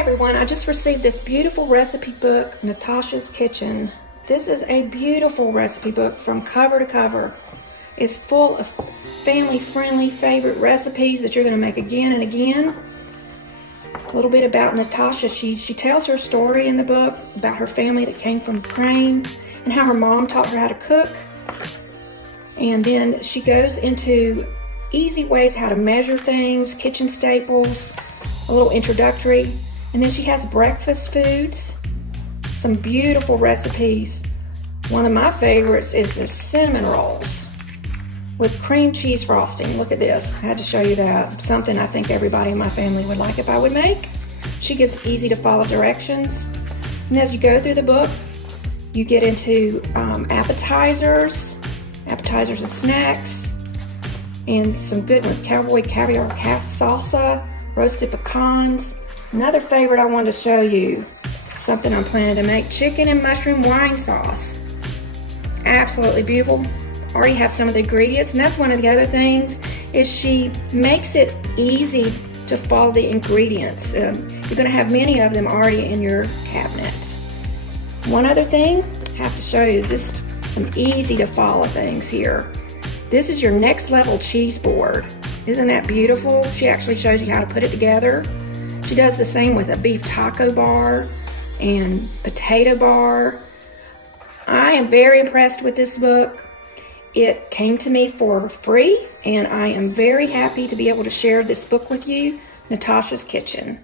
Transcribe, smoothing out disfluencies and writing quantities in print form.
everyone, I just received this beautiful recipe book, Natasha's Kitchen. This is a beautiful recipe book from cover to cover. It's full of family-friendly favorite recipes that you're going to make again and again. A little bit about Natasha. She tells her story in the book about her family that came from Ukraine and how her mom taught her how to cook. And then she goes into easy ways how to measure things, kitchen staples, a little introductory. And then she has breakfast foods, some beautiful recipes. One of my favorites is the cinnamon rolls with cream cheese frosting. Look at this, I had to show you that. Something I think everybody in my family would like if I would make. She gives easy to follow directions. And as you go through the book, you get into appetizers and snacks, and some good ones, Cowboy, Caviar, salsa, roasted pecans. Another favorite I wanted to show you, something I'm planning to make, chicken and mushroom wine sauce. Absolutely beautiful. Already have some of the ingredients, and that's one of the other things, is she makes it easy to follow the ingredients. You're gonna have many of them already in your cabinet. One other thing, I have to show you just some easy to follow things here. This is your next level cheese board. Isn't that beautiful? She actually shows you how to put it together. She does the same with a beef taco bar and potato bar. I am very impressed with this book. It came to me for free, and I am very happy to be able to share this book with you, Natasha's Kitchen.